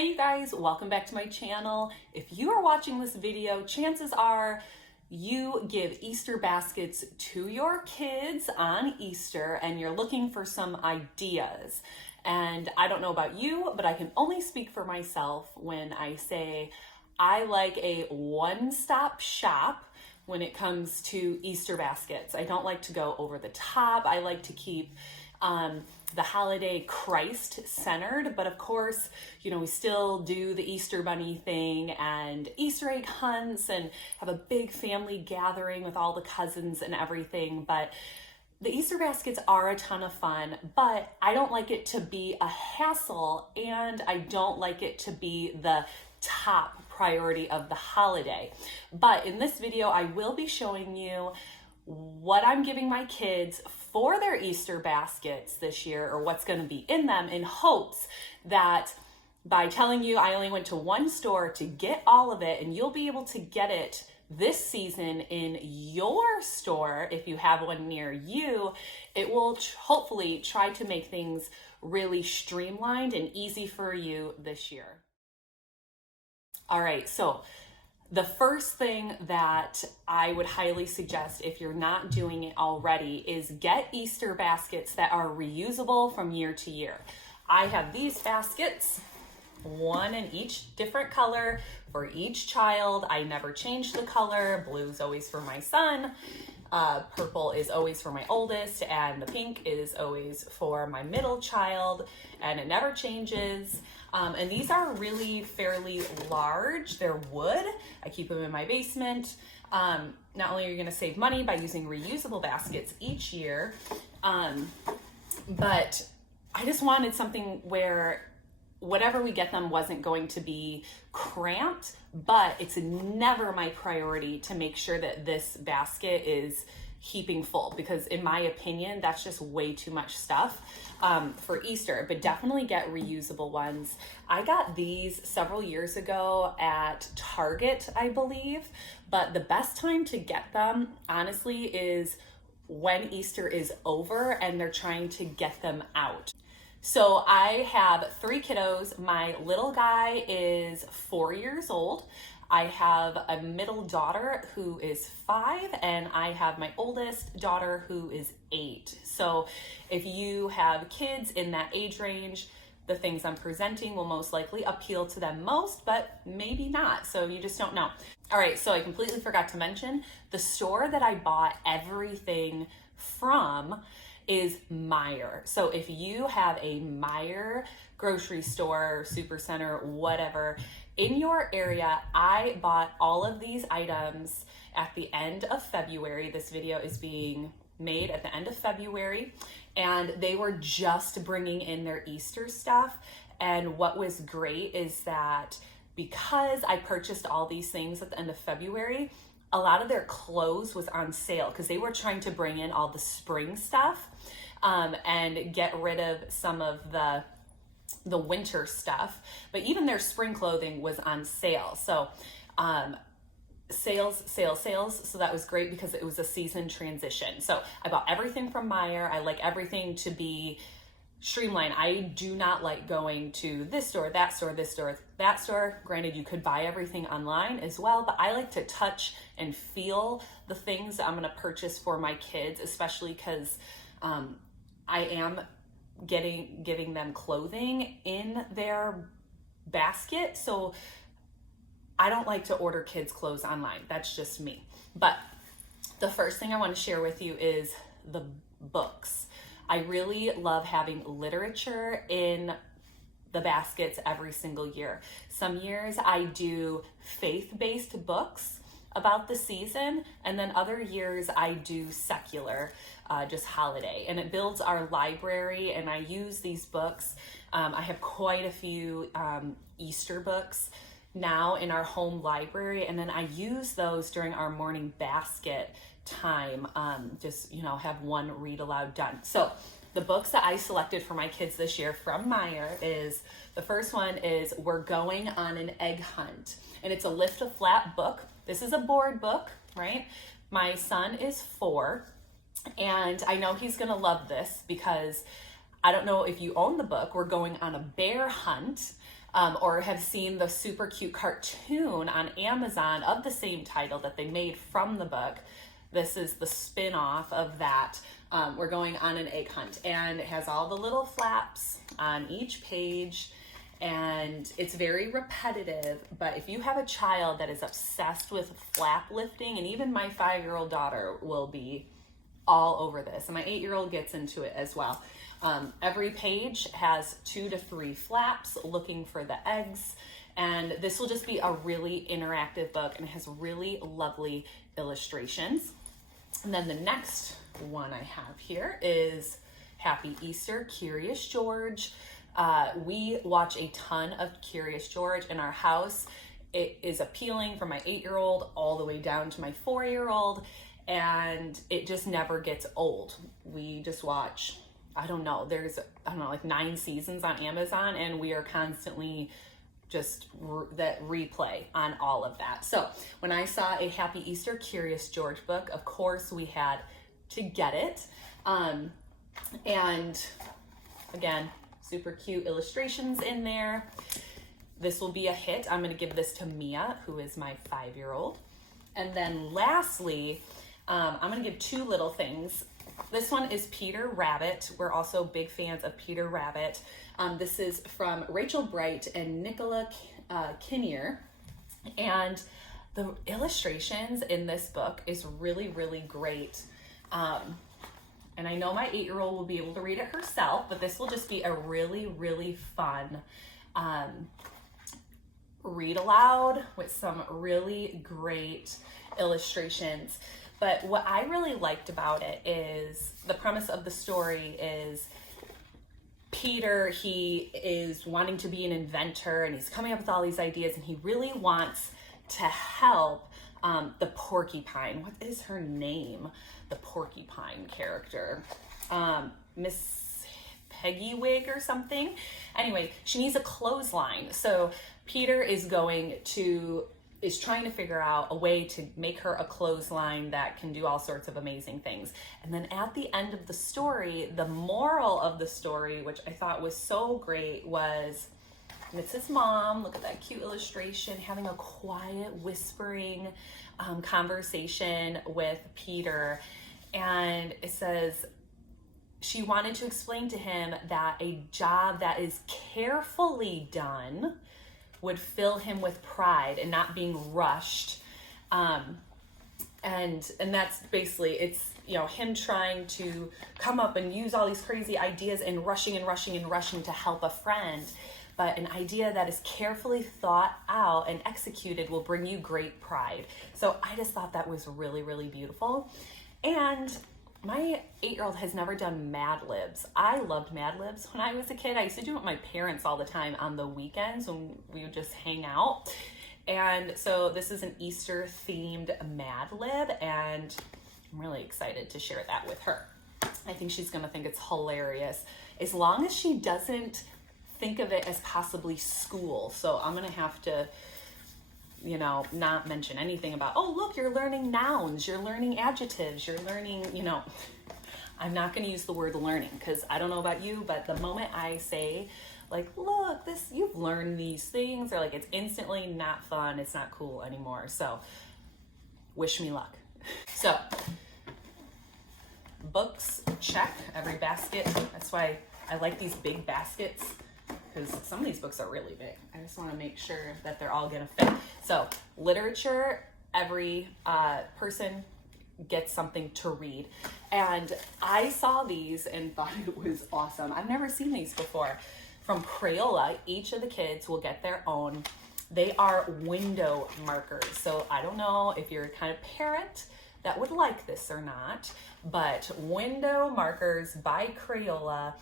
Hey you guys, welcome back to my channel. If you are watching this video, chances are you give Easter baskets to your kids on Easter and you're looking for some ideas. And I don't know about you, but I can only speak for myself when I say I like a one-stop shop when it comes to Easter baskets. I don't like to go over the top. I like to keep the holiday Christ centered, but of course, you know, we still do the Easter bunny thing and Easter egg hunts and have a big family gathering with all the cousins and everything. But the Easter baskets are a ton of fun, but I don't like it to be a hassle and I don't like it to be the top priority of the holiday. But in this video, I will be showing you what I'm giving my kids for their Easter baskets this year, or what's going to be in them, in hopes that by telling you I only went to one store to get all of it, and you'll be able to get it this season in your store if you have one near you, it will hopefully try to make things really streamlined and easy for you this year. All right, so the first thing that I would highly suggest if you're not doing it already is get Easter baskets that are reusable from year to year. I have these baskets, one in each different color for each child. I never change the color. Blue is always for my son. Purple is always for my oldest, and the pink is always for my middle child, and it never changes. And these are really fairly large. They're wood. I keep them in my basement. Not only are you going to save money by using reusable baskets each year, but I just wanted something where whatever we get them wasn't going to be cramped, but it's never my priority to make sure that this basket is heaping full, because in my opinion, that's just way too much stuff for Easter. But definitely get reusable ones. I got these several years ago at Target, I believe, but the best time to get them, honestly, is when Easter is over and they're trying to get them out. So I have 3 kiddos. My little guy is 4 years old. I have a middle daughter who is 5, and I have my oldest daughter who is 8. So if you have kids in that age range, the things I'm presenting will most likely appeal to them most, but maybe not. So you just don't know. All right, so I completely forgot to mention the store that I bought everything from is Meijer. So if you have a Meijer grocery store, super center, whatever, in your area, I bought all of these items at the end of February. This video is being made at the end of February, and they were just bringing in their Easter stuff. And what was great is that because I purchased all these things at the end of February, a lot of their clothes was on sale because they were trying to bring in all the spring stuff and get rid of some of the winter stuff. But even their spring clothing was on sale. So sales. So that was great because it was a season transition. So I bought everything from Meijer. I like everything to be streamlined. I do not like going to this store, that store, this store, that store. Granted, you could buy everything online as well, but I like to touch and feel the things that I'm going to purchase for my kids, especially because I am giving them clothing in their basket. So I don't like to order kids' clothes online. That's just me. But the first thing I want to share with you is the books. I really love having literature in the baskets every single year. Some years I do faith-based books about the season, and then other years I do secular, just holiday. And it builds our library, and I use these books. I have quite a few Easter books now in our home library, and then I use those during our morning basket time, just, you know, have one read aloud done. So the books that I selected for my kids this year from Meijer is, the first one is We're Going on an Egg Hunt, and it's a lift a flap book. This is a board book, right? My son is 4, and I know he's gonna love this because I don't know if you own the book. We're going on a bear hunt, or have seen the super cute cartoon on Amazon of the same title that they made from the book, this is the spin-off of that. We're going on an egg hunt, and it has all the little flaps on each page, and it's very repetitive. But if you have a child that is obsessed with flap lifting, and even my 5-year-old daughter will be all over this, and my 8-year-old gets into it as well. Every page has 2 to 3 flaps looking for the eggs, and this will just be a really interactive book, and it has really lovely illustrations. And then the next one I have here is Happy Easter, Curious George. We watch a ton of Curious George in our house. It is appealing from my 8-year-old all the way down to my 4-year-old, and it just never gets old. We just watch, like 9 seasons on Amazon, and we are constantly just that replay on all of that. So when I saw a Happy Easter Curious George book, of course we had to get it. And again, super cute illustrations in there. This will be a hit. I'm gonna give this to Mia, who is my 5-year-old. And then lastly, I'm gonna give 2 little things. This one is Peter Rabbit. We're also big fans of Peter Rabbit. This is from Rachel Bright and Nicola Kinnear. And the illustrations in this book is really, really great. And I know my 8-year-old will be able to read it herself, but this will just be a really, really fun read aloud with some really great illustrations. But what I really liked about it is the premise of the story is Peter, he is wanting to be an inventor, and he's coming up with all these ideas, and he really wants to help the porcupine. What is her name? The porcupine character. Miss Peggywig or something. Anyway, she needs a clothesline. So Peter is trying to figure out a way to make her a clothesline that can do all sorts of amazing things. And then at the end of the story, the moral of the story, which I thought was so great, was, and it's his mom, look at that cute illustration, having a quiet, whispering conversation with Peter. And it says, she wanted to explain to him that a job that is carefully done would fill him with pride and not being rushed. And that's basically, it's, him trying to come up and use all these crazy ideas and rushing to help a friend. But an idea that is carefully thought out and executed will bring you great pride. So I just thought that was really, really beautiful. And my 8-year-old has never done Mad Libs. I loved Mad Libs when I was a kid. I used to do it with my parents all the time on the weekends when we would just hang out. And so this is an Easter themed Mad Lib, and I'm really excited to share that with her. I think she's gonna think it's hilarious, as long as she doesn't think of it as possibly school. So I'm gonna have to, not mention anything about, oh, look, you're learning nouns, you're learning adjectives, you're learning, I'm not going to use the word learning, because I don't know about you, but the moment I say, like, look, you've learned these things, or like, it's instantly not fun, it's not cool anymore. So wish me luck. So books, check, every basket. That's why I like these big baskets, because some of these books are really big. I just want to make sure that they're all going to fit. So literature, every person gets something to read. And I saw these and thought it was awesome. I've never seen these before. From Crayola, each of the kids will get their own. They are window markers. So I don't know if you're a kind of parent that would like this or not, but window markers by Crayola.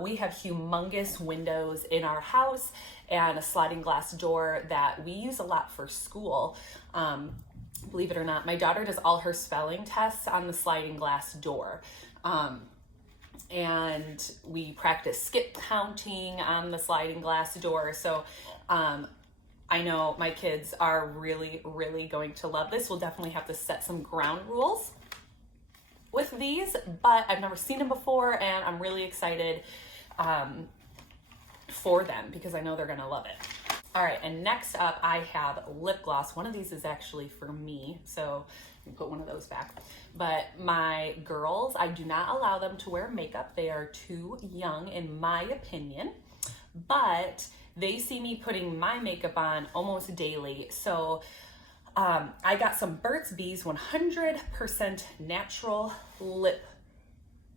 We have humongous windows in our house and a sliding glass door that we use a lot for school. Believe it or not, my daughter does all her spelling tests on the sliding glass door. And we practice skip counting on the sliding glass door. So I know my kids are really, really going to love this. We'll definitely have to set some ground rules with these, but I've never seen them before, and I'm really excited. for them because I know they're gonna love it. All right, and next up I have lip gloss. One of these is actually for me, so you put one of those back. But my girls, I do not allow them to wear makeup. They are too young in my opinion, but they see me putting my makeup on almost daily. So I got some Burt's Bees 100% natural lip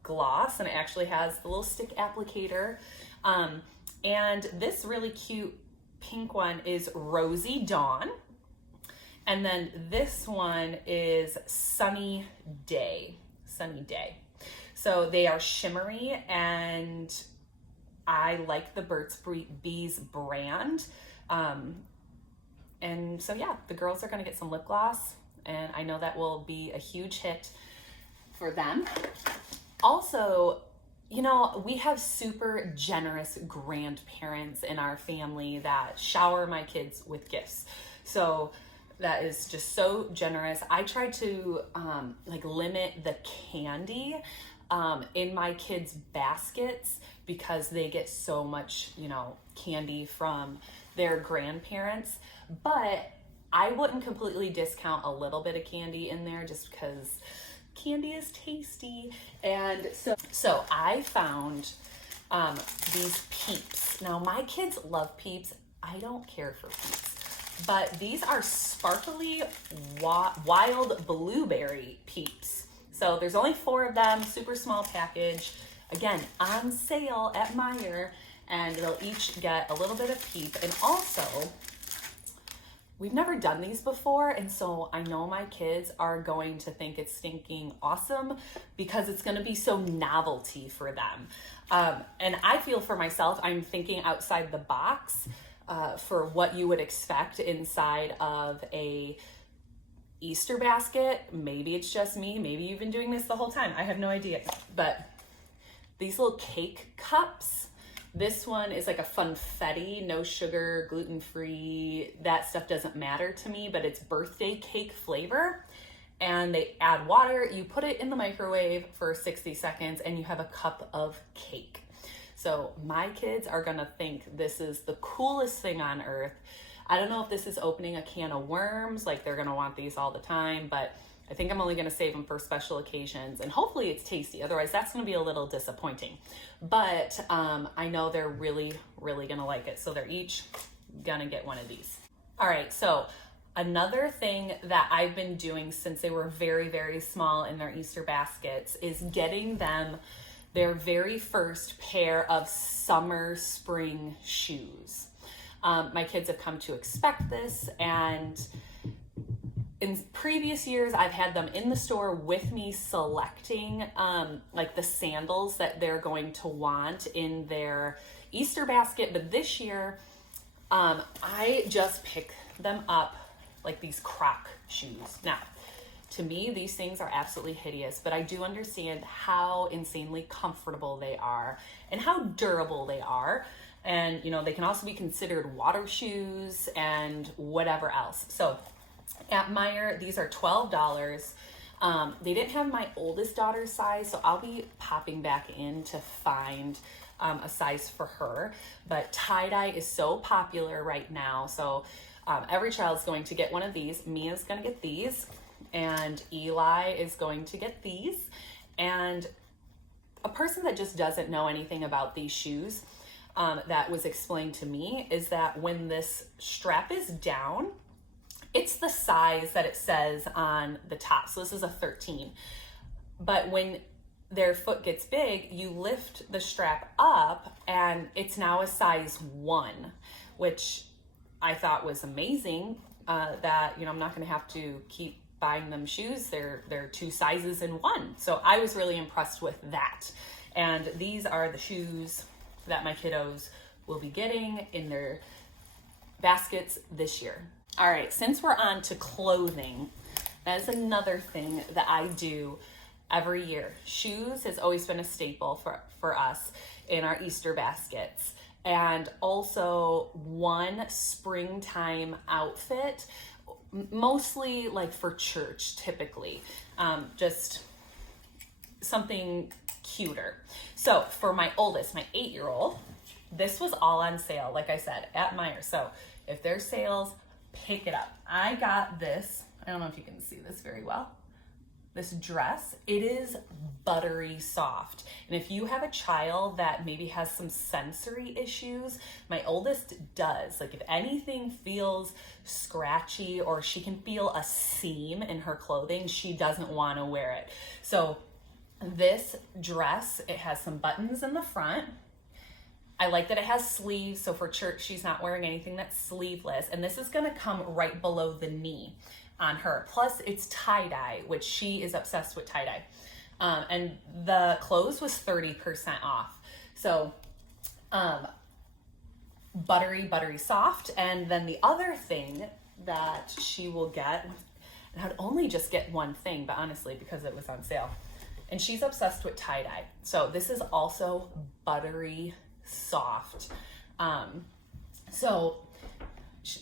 gloss, and it actually has the little stick applicator. And this really cute pink one is Rosy Dawn. And then this one is Sunny Day. Sunny Day. So they are shimmery, and I like the Burt's Bees brand. And so yeah, the girls are gonna get some lip gloss, and I know that will be a huge hit for them. Also, you know, we have super generous grandparents in our family that shower my kids with gifts. So that is just so generous. I try to like limit the candy in my kids' baskets because they get so much, you know, candy from their grandparents. But I wouldn't completely discount a little bit of candy in there just because candy is tasty. And so I found these Peeps. Now my kids love Peeps. I don't care for Peeps, but these are sparkly wild blueberry Peeps. So there's only 4 of them, super small package. Again, on sale at Meijer, and they'll each get a little bit of Peep. And also, we've never done these before, and so I know my kids are going to think it's stinking awesome because it's going to be so novelty for them. And I feel for myself, I'm thinking outside the box for what you would expect inside of a Easter basket. Maybe it's just me. Maybe you've been doing this the whole time. I have no idea. But these little cake cups. This one is like a funfetti, no sugar, gluten-free. That stuff doesn't matter to me, but it's birthday cake flavor. And they add water. You put it in the microwave for 60 seconds and you have a cup of cake. So my kids are gonna think this is the coolest thing on earth. I don't know if this is opening a can of worms, like they're gonna want these all the time, but I think I'm only gonna save them for special occasions, and hopefully it's tasty. Otherwise, that's gonna be a little disappointing. But I know they're really, really gonna like it. So they're each gonna get one of these. All right, so another thing that I've been doing since they were very, very small in their Easter baskets is getting them their very first pair of summer spring shoes. My kids have come to expect this, and in previous years, I've had them in the store with me selecting like the sandals that they're going to want in their Easter basket. But this year, I just pick them up like these Croc shoes. Now, to me, these things are absolutely hideous, but I do understand how insanely comfortable they are and how durable they are. And, you know, they can also be considered water shoes and whatever else. So at Meijer, these are $12. They didn't have my oldest daughter's size, so I'll be popping back in to find a size for her. But tie-dye is so popular right now, so every child is going to get one of these. Mia's going to get these, and Eli is going to get these. And a person that just doesn't know anything about these shoes, that was explained to me, is that when this strap is down, it's the size that it says on the top. So this is a 13. But when their foot gets big, you lift the strap up and it's now a size 1, which I thought was amazing, that, you know, I'm not going to have to keep buying them shoes. They're 2 sizes in 1. So I was really impressed with that. And these are the shoes that my kiddos will be getting in their baskets this year. All right, since we're on to clothing, that is another thing that I do every year. Shoes has always been a staple for us in our Easter baskets. And also one springtime outfit, mostly like for church typically, just something cuter. So for my oldest, my 8-year-old, This was all on sale, like I said, at Meijer. So if there's sales, pick it up. I got this, I don't know if you can see this very well, this dress. It is buttery soft. And if you have a child that maybe has some sensory issues, my oldest does. Like if anything feels scratchy or she can feel a seam in her clothing, she doesn't want to wear it. So this dress, it has some buttons in the front. I like that it has sleeves, so for church, she's not wearing anything that's sleeveless. And this is gonna come right below the knee on her. Plus it's tie-dye, which she is obsessed with tie-dye. And the clothes was 30% off. So buttery soft. And then the other thing that she will get, and I'd only just get one thing, but honestly, because it was on sale, and she's obsessed with tie-dye. So this is also buttery soft. So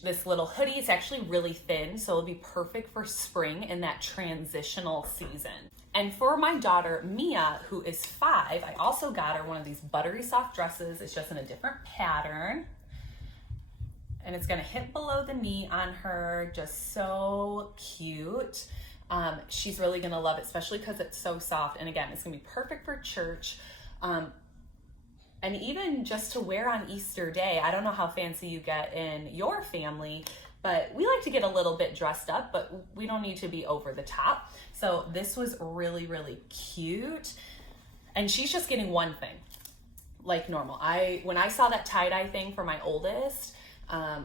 this little hoodie, it's actually really thin, so it'll be perfect for spring in that transitional season. And for my daughter, Mia, who is 5, I also got her one of these buttery soft dresses. It's just in a different pattern. And it's gonna hit below the knee on her, just so cute. She's really gonna love it, especially because it's so soft. And again, it's gonna be perfect for church. And even just to wear on Easter Day. I don't know how fancy you get in your family, but we like to get a little bit dressed up, but we don't need to be over the top. So this was really, really cute. And she's just getting one thing, like normal. When I saw that tie-dye thing for my oldest, I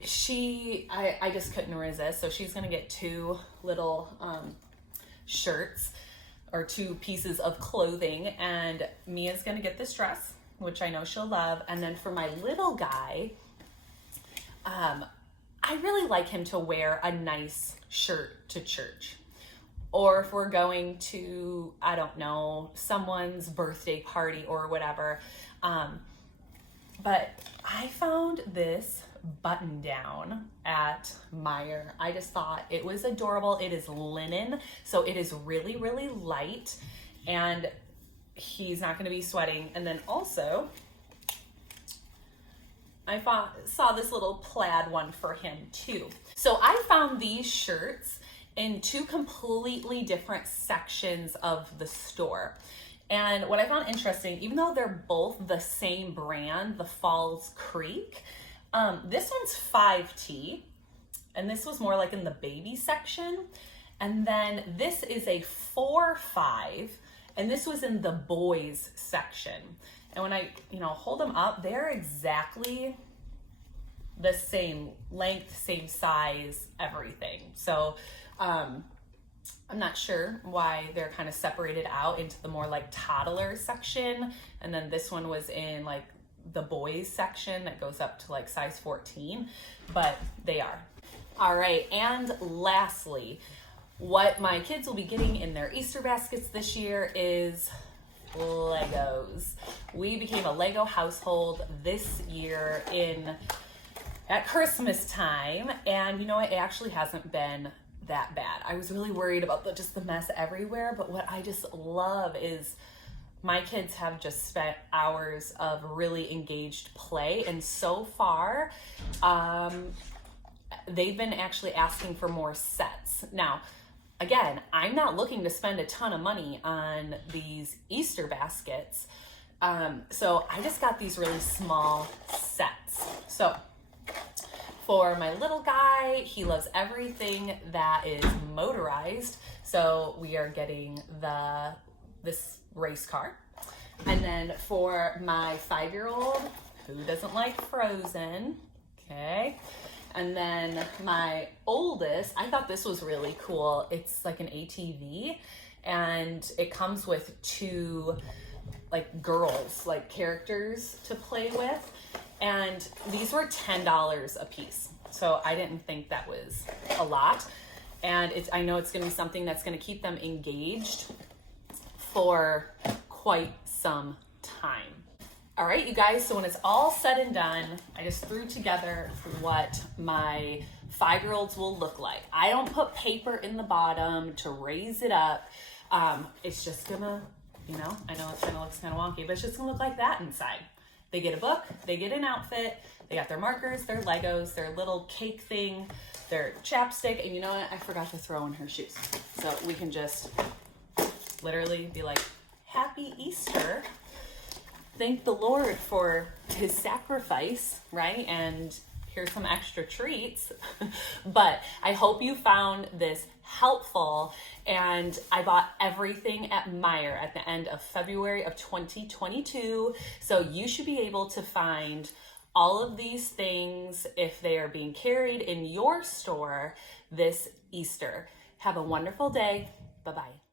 just couldn't resist. So she's gonna get 2 little shirts, or 2 pieces of clothing, and Mia's gonna get this dress, which I know she'll love. And then for my little guy, I really like him to wear a nice shirt to church, or if we're going to, I don't know, someone's birthday party or whatever. But I found this button down at Meijer. I just thought it was adorable. It is linen, so it is really, really light, and he's not going to be sweating. And then also, I saw this little plaid one for him too. So I found these shirts in 2 completely different sections of the store. And what I found interesting, even though they're both the same brand, the Falls Creek, this one's 5T, and this was more like in the baby section. And then this is a 4-5, and this was in the boys section. And when I, hold them up, they're exactly the same length, same size, everything. So, I'm not sure why they're kind of separated out into the more like toddler section. And then this one was in like the boys section that goes up to like size 14, but they are. All right, and lastly, what my kids will be getting in their Easter baskets this year is Legos. We became a Lego household this year at Christmas time, and it actually hasn't been that bad. I was really worried about just the mess everywhere, but what I just love is my kids have just spent hours of really engaged play, and so far, they've been actually asking for more sets. Now, again, I'm not looking to spend a ton of money on these Easter baskets, so I just got these really small sets. So for my little guy, he loves everything that is motorized, so we are getting this race car. And then for my 5-year-old, who doesn't like Frozen, okay? And then my oldest, I thought this was really cool. It's like an ATV, and it comes with 2 like girls, like characters to play with. And these were $10 a piece. So I didn't think that was a lot. And I know it's gonna be something that's gonna keep them engaged for quite some time. All right, you guys, so when it's all said and done, I just threw together what my 5-year-olds will look like. I don't put paper in the bottom to raise it up. It's just gonna, I know it's gonna look kind of wonky, but it's just gonna look like that inside. They get a book, they get an outfit, they got their markers, their Legos, their little cake thing, their chapstick, and you know what? I forgot to throw in her shoes. So we can just literally be like, Happy Easter. Thank the Lord for his sacrifice, right? And here's some extra treats. But I hope you found this helpful. And I bought everything at Meijer at the end of February of 2022. So you should be able to find all of these things if they are being carried in your store this Easter. Have a wonderful day. Bye-bye.